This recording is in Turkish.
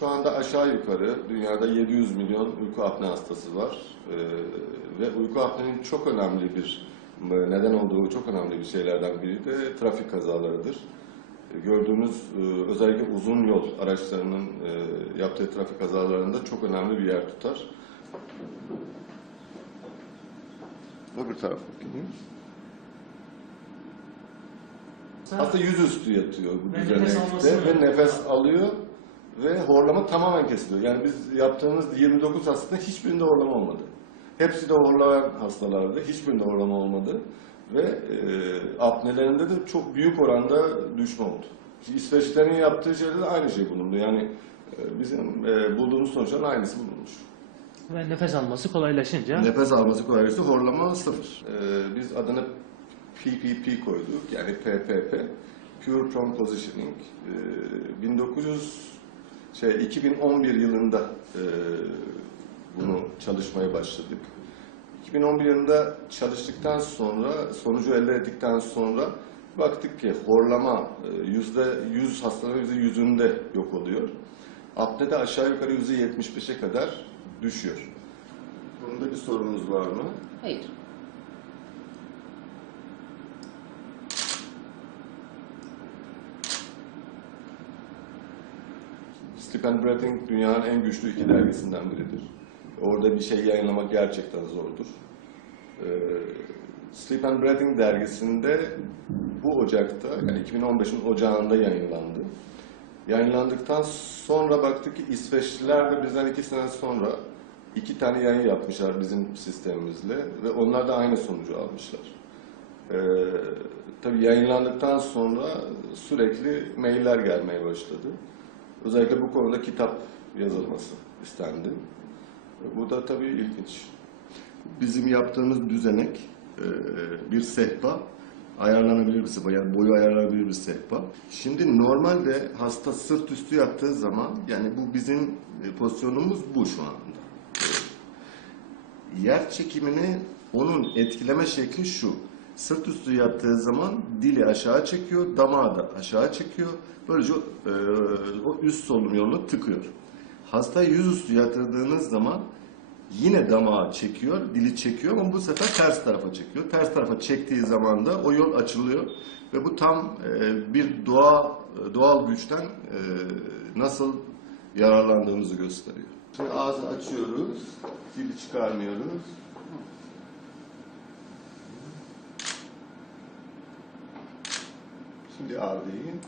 Şu anda aşağı yukarı dünyada 700 milyon uyku apne hastası var. Ve uyku apnenin çok önemli bir neden olduğu çok önemli bir şeylerden biri de trafik kazalarıdır. Gördüğünüz özellikle uzun yol araçlarının yaptığı trafik kazalarında çok önemli bir yer tutar. Öbür tarafa bakayım. Hasta yüzüstü yatıyor bu düzenekte ve nefes alıyor ve horlama tamamen kesiliyor. Yani biz yaptığımız 29 hastada hiçbirinde horlama olmadı. Hepsi de horlayan hastalardı, hiçbirinde horlama olmadı ve apnelerinde de çok büyük oranda düşme oldu. İsveçlerin yaptığı şeyde de aynı şey bulundu. Yani bizim bulduğumuz sonuçların aynısı bulunmuş. Ve nefes alması kolaylaşınca? Nefes alması kolaylaştı, horlama sıfır. Biz adını PPP koyduk, yani PPP, Pure Prone Positioning. 2011 yılında bunu çalışmaya başladık. 2011 yılında çalıştıktan sonra, sonucu elde ettikten sonra baktık ki horlama %100 hastaların %100'ünde yok oluyor. Apnede aşağı yukarı %75'e kadar düşüyor. Bunda bir sorunuz var mı? Hayır. Sleep and Breathing dünyanın en güçlü 2 dergisinden biridir. Orada bir şey yayınlamak gerçekten zordur. Sleep and Breathing dergisinde bu Ocak'ta, yani 2015'in Ocağı'nda yayınlandı. Yayınlandıktan sonra baktık ki İsveçliler de bizden 2 sene sonra 2 tane yayın yapmışlar bizim sistemimizle ve onlar da aynı sonucu almışlar. Tabii yayınlandıktan sonra sürekli mailler gelmeye başladı. Özellikle bu konuda kitap yazılması istendi. Bu da tabii ilginç. Bizim yaptığımız düzenek bir sehpa, ayarlanabilir bir sehpa, yani boyu ayarlanabilir bir sehpa. Şimdi normalde hasta sırt üstü yattığı zaman, yani bu bizim pozisyonumuz bu şu anda. Yer çekimini onun etkileme şekli şu. Sırt üstü yattığı zaman dili aşağı çekiyor, damağı da aşağı çekiyor. Böylece o üst solunum yolunu tıkıyor. Hastayı yüzüstü yatırdığınız zaman yine damağı çekiyor, dili çekiyor ama bu sefer ters tarafa çekiyor. Ters tarafa çektiği zaman da o yol açılıyor ve bu tam bir doğal güçten nasıl yararlandığımızı gösteriyor. Şimdi ağzı açıyoruz, dili çıkarmıyoruz. Şimdi ağırlayın.